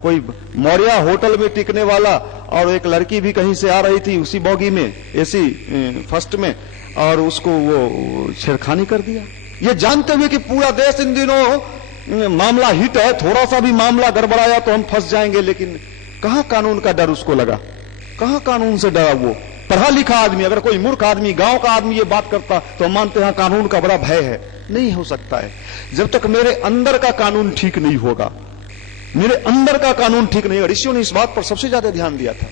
कोई मौर्या होटल में टिकने वाला और एक लड़की भी कहीं से आ रही थी उसी बॉगी में, एसी फर्स्ट में, और उसको वो छेड़खानी कर दिया। ये जानते हुए कि पूरा देश इन दिनों मामला हिट है, थोड़ा सा भी मामला गड़बड़ाया तो हम फंस जाएंगे, लेकिन कहां कानून का डर उसको लगा, कहां कानून से डरा। वो पढ़ा लिखा आदमी, अगर कोई मूर्ख आदमी, गांव का आदमी ये बात करता तो हम मानते हैं कानून का बड़ा भय है। नहीं हो सकता है जब तक मेरे अंदर का कानून ठीक नहीं होगा, मेरे अंदर का कानून ठीक नहीं होगा। ऋषियों ने इस बात पर सबसे ज्यादा ध्यान दिया था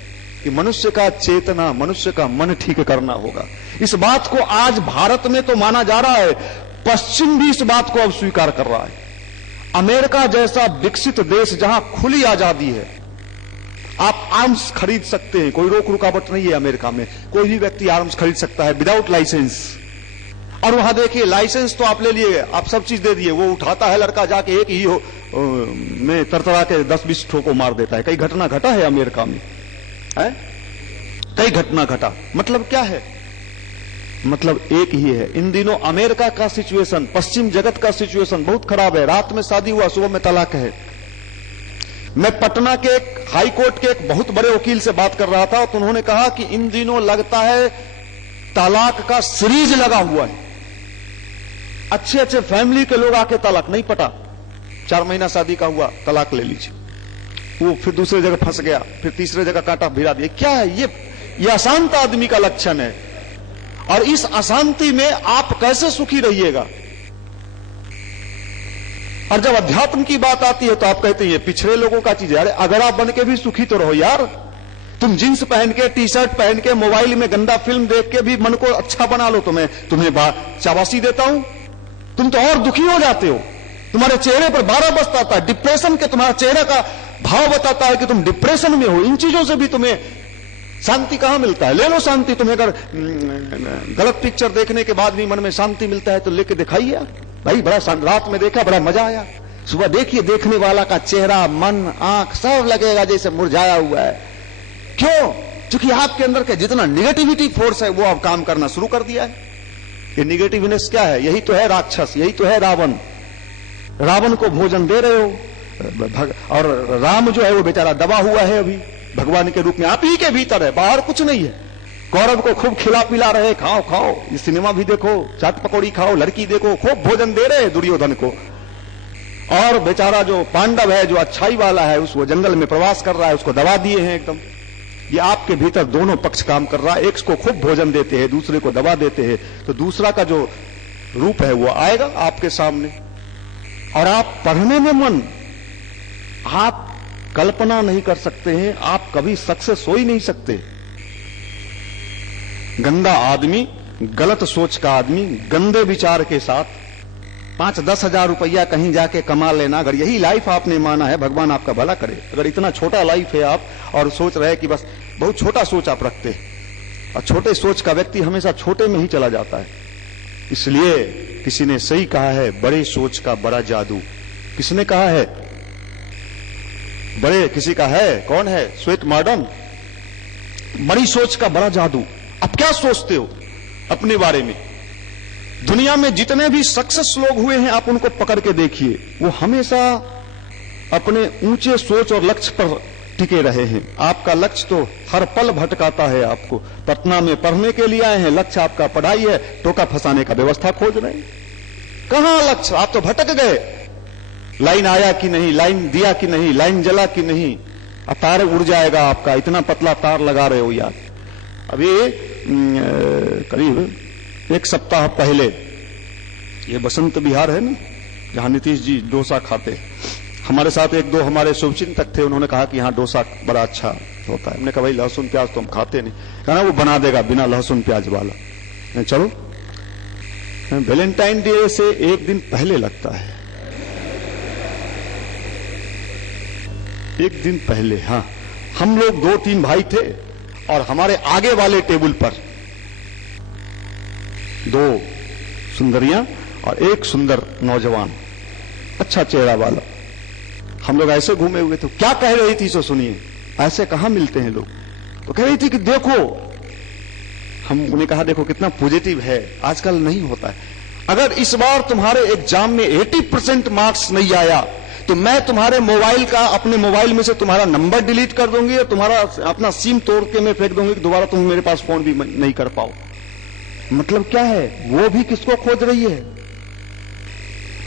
कि मनुष्य का चेतना, मनुष्य का मन ठीक करना होगा। इस बात को आज भारत में तो माना जा रहा है, पश्चिम भी इस बात को अब स्वीकार कर रहा है। अमेरिका जैसा विकसित देश जहां खुली आजादी है, आप आर्म्स खरीद सकते हैं, कोई रोक रुकावट नहीं है। अमेरिका में कोई भी व्यक्ति आर्म्स खरीद सकता है विदाउट लाइसेंस। और वहां देखिए लाइसेंस तो आप ले लिए, आप सब चीज दे दिए, वो उठाता है लड़का जाके एक ही हो में तरतरा के 10-20 ठो को मार देता है। कई घटना घटा है अमेरिका में, है कई घटना घटा। मतलब क्या है? मतलब एक ही है। इन दिनों अमेरिका का सिचुएशन, पश्चिम जगत का सिचुएशन बहुत खराब है। रात में शादी हुआ, सुबह में तलाक है। मैं पटना के एक हाई कोर्ट के एक बहुत बड़े वकील से बात कर रहा था, तो उन्होंने कहा कि इन दिनों लगता है तलाक का सीरीज लगा हुआ है। अच्छे अच्छे फैमिली के लोग आके तलाक, नहीं पटा, 4 महीना शादी का हुआ, तलाक ले लीजिए। वो फिर दूसरे जगह फंस गया, फिर तीसरे जगह कांटा भिड़ा दिया। क्या है ये अशांत आदमी का लक्षण है। और इस अशांति में आप कैसे सुखी रहिएगा? और जब अध्यात्म की बात आती है तो आप कहते हैं ये पिछड़े लोगों का चीज है। अरे अगर आप बन के भी सुखी तो रहो यार। तुम जींस पहन के, टी शर्ट पहन के, मोबाइल में गंदा फिल्म देख के भी मन को अच्छा बना लो, तो मैं तुम्हें शाबाशी देता हूं। तुम तो और दुखी हो जाते हो, तुम्हारे चेहरे पर 12 बजता आता है डिप्रेशन के, तुम्हारा चेहरा का भाव बताता है कि तुम डिप्रेशन में हो। इन चीजों से भी तुम्हें शांति कहां मिलता है? ले लो शांति। तुम्हें अगर गलत पिक्चर देखने के बाद भी मन में शांति मिलता है तो लेके दिखाइए भाई। बड़ा रात में देखा, बड़ा मजा आया। सुबह देखिए, देखने वाला का चेहरा, मन, आंख सब लगेगा जैसे मुरझाया हुआ है। क्यों? क्योंकि आपके अंदर के जितना निगेटिविटी फोर्स है वो अब काम करना शुरू कर दिया है। ये निगेटिवनेस क्या है? यही तो है राक्षस, यही तो है रावण। रावण को भोजन दे रहे हो, और राम जो है वो बेचारा दबा हुआ है अभी भगवान के रूप में, आप ही के भीतर है, बाहर कुछ नहीं है। कौरव को खूब खिला पिला रहे, खाओ खाओ, ये सिनेमा भी देखो, चाट पकौड़ी खाओ, लड़की देखो, खूब भोजन दे रहे दुर्योधन को। और बेचारा जो पांडव है, जो अच्छाई वाला है, उस वो जंगल में प्रवास कर रहा है, उसको दबा दिए हैं एकदम। ये आपके भीतर दोनों पक्ष काम कर रहा है। एक को खूब भोजन देते हैं, दूसरे को दबा देते हैं, तो दूसरा का जो रूप है वो आएगा आपके सामने। और आप पढ़ने में मन, आप कल्पना नहीं कर सकते हैं, आप कभी सक्सेस हो ही नहीं सकते। गंदा आदमी, गलत सोच का आदमी, गंदे विचार के साथ 5-10 हजार रुपया कहीं जाके कमा लेना, अगर यही लाइफ आपने माना है, भगवान आपका भला करे। अगर इतना छोटा लाइफ है आप और सोच रहे हैं कि बस बहुत छोटा सोच आप रखते हैं, और छोटे सोच का व्यक्ति हमेशा छोटे में ही चला जाता है। इसलिए किसी ने सही कहा है, बड़े सोच का बड़ा जादू। किसने कहा है? बड़े किसी का है, कौन है? Sweat modern. बड़ी सोच का बड़ा जादू। अब क्या सोचते हो अपने बारे में? दुनिया में जितने भी सक्सेस लोग हुए हैं, आप उनको पकड़ के देखिए, वो हमेशा अपने ऊंचे सोच और लक्ष्य पर टिके रहे हैं। आपका लक्ष्य तो हर पल भटकाता है आपको। पटना में पढ़ने के लिए आए हैं, लक्ष्य आपका पढ़ाई है, टोका फंसाने का व्यवस्था खोज रहे हैं। कहां लक्ष्य? आप तो भटक गए। लाइन आया कि नहीं, लाइन दिया कि नहीं, लाइन जला कि नहीं, तार उड़ जाएगा आपका। इतना पतला तार लगा रहे हो यार। अभी करीब 1 सप्ताह पहले, ये बसंत विहार है ना, जहां नीतीश जी डोसा खाते, हमारे साथ 1-2 हमारे शुभचिंतक थे। उन्होंने कहा कि यहाँ डोसा बड़ा अच्छा होता है। हमने कहा भाई लहसुन प्याज तो हम खाते नहीं। कहना वो बना देगा बिना लहसुन प्याज वाला। चलो, वैलेंटाइन डे से 1 दिन पहले लगता है, 1 दिन पहले। हाँ, हम लोग 2-3 भाई थे, और हमारे आगे वाले टेबल पर 2 सुंदरियां और 1 सुंदर नौजवान, अच्छा चेहरा वाला। हम लोग ऐसे घूमे हुए थे। क्या कह रही थी सो सुनिए। ऐसे कहां मिलते हैं लोग। तो कह रही थी कि देखो, हमने कहा देखो कितना पॉजिटिव है, आजकल नहीं होता है। अगर इस बार तुम्हारे एग्जाम में 80% मार्क्स नहीं आया तो मैं तुम्हारे मोबाइल का, अपने मोबाइल में से तुम्हारा नंबर डिलीट कर दूंगी और तुम्हारा अपना सिम तोड़ के मैं फेंक दूंगी कि दोबारा तुम मेरे पास फोन भी नहीं कर पाओ। मतलब क्या है, वो भी किसको खोज रही है?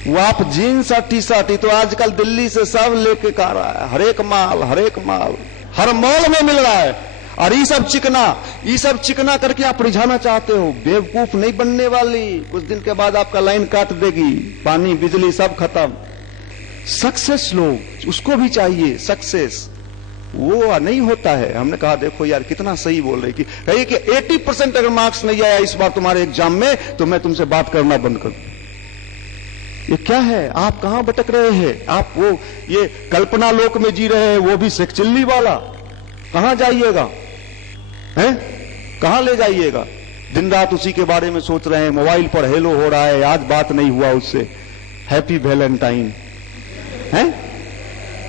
वो आप जीन्स और टी शर्ट, तो आजकल दिल्ली से सब लेके आ रहा है, हर एक माल हर मॉल में मिल रहा है। और ये सब चिकना करके आप रिझाना चाहते हो। बेवकूफ नहीं बनने वाली, कुछ दिन के बाद आपका लाइन काट देगी, पानी बिजली सब खत्म। सक्सेस लोग, उसको भी चाहिए सक्सेस, वो नहीं होता है। हमने कहा देखो यार कितना सही बोल रही कि 80% अगर मार्क्स नहीं आया इस बार तुम्हारे एग्जाम में तो मैं तुमसे बात करना बंद कर दूं। ये क्या है? आप कहां भटक रहे हैं? आप वो ये कल्पना लोक में जी रहे हैं, वो भी सेक्चिल्ली वाला। कहां जाइएगा? हैं? कहां ले जाइएगा? दिन रात उसी के बारे में सोच रहे हैं, मोबाइल पर हेलो हो रहा है, आज बात नहीं हुआ उससे, हैप्पी वैलेंटाइन है।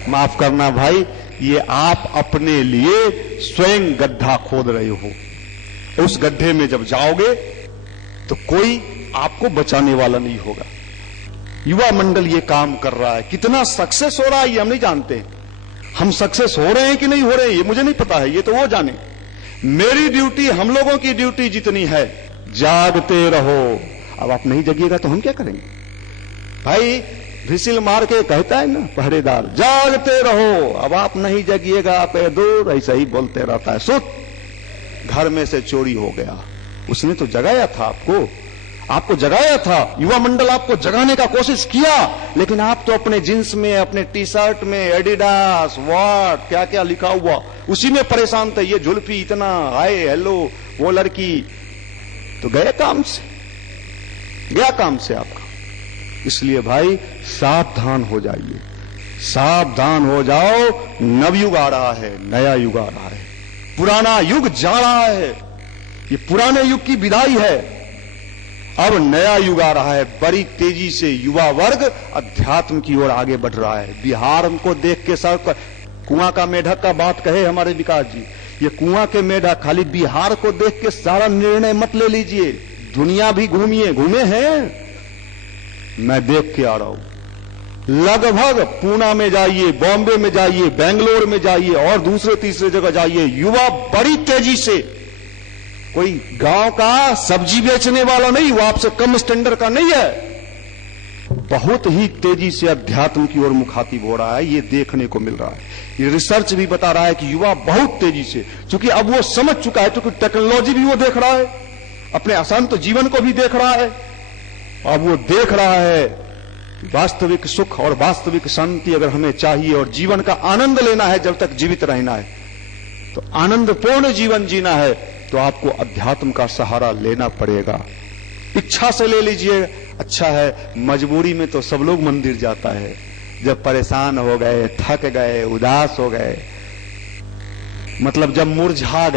माफ करना भाई, ये आप अपने लिए स्वयं गड्ढा खोद रहे हो। उस गड्ढे में जब जाओगे तो कोई आपको बचाने वाला नहीं होगा। युवा मंडल ये काम कर रहा है, कितना सक्सेस हो रहा है ये हम नहीं जानते। हम सक्सेस हो रहे हैं कि नहीं हो रहे हैं ये मुझे नहीं पता है, ये तो वो जाने। मेरी ड्यूटी, हम लोगों की ड्यूटी जितनी है, जागते रहो। अब आप नहीं जगिएगा तो हम क्या करेंगे भाई? विसिल मार के कहता है ना पहरेदार, जागते रहो। अब आप नहीं जगिएगा, आप दूर ऐसा ही बोलते रहता है, सुत घर में से चोरी हो गया। उसने तो जगाया था आपको जगाया था। युवा मंडल आपको जगाने का कोशिश किया, लेकिन आप तो अपने जींस में, अपने टी शर्ट में एडिडास व्हाट क्या क्या लिखा हुआ, उसी में परेशान थे। ये जुल्फी इतना, हाय हेलो, वो लड़की, तो गया काम से आपका। इसलिए भाई सावधान हो जाइए, सावधान हो जाओ। नवयुग आ रहा है, नया युग आ रहा है, पुराना युग जा रहा है। ये पुराने युग की विदाई है, अब नया युग आ रहा है। बड़ी तेजी से युवा वर्ग अध्यात्म की ओर आगे बढ़ रहा है। बिहार को देख के सब कुआं का मेढक का बात कहे हमारे विकास जी, ये कुआं के मेढक, खाली बिहार को देख के सारा निर्णय मत ले लीजिए, दुनिया भी घूमे हैं। मैं देख के आ रहा हूं, लगभग पूना में जाइए, बॉम्बे में जाइए, बेंगलोर में जाइए और दूसरे तीसरे जगह जाइए, युवा बड़ी तेजी से, कोई गांव का सब्जी बेचने वाला नहीं, वो आपसे कम स्टैंडर्ड का नहीं है, बहुत ही तेजी से अध्यात्म की ओर मुखातिब हो रहा है। ये देखने को मिल रहा है। ये रिसर्च भी बता रहा है कि युवा बहुत तेजी से, क्योंकि अब वो समझ चुका है, क्योंकि टेक्नोलॉजी भी वो देख रहा है, अपने अशांत जीवन को भी देख रहा है। अब वो देख रहा है वास्तविक सुख और वास्तविक शांति अगर हमें चाहिए और जीवन का आनंद लेना है, जब तक जीवित रहना है, तो आनंदपूर्ण जीवन जीना है, तो आपको अध्यात्म का सहारा लेना पड़ेगा। इच्छा से ले लीजिए, अच्छा है, मजबूरी में तो सब लोग मंदिर जाता है। जब परेशान हो गए, थक गए, उदास हो गए, मतलब जब मुरझा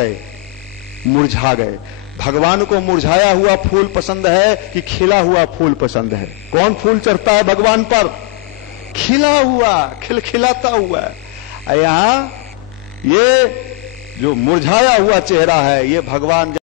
गए। भगवान को मुरझाया हुआ फूल पसंद है कि खिला हुआ फूल पसंद है? कौन फूल चढ़ता है भगवान पर? खिला हुआ, खिलखिलाता हुआ। यहां ये जो मुरझाया हुआ चेहरा है, ये भगवान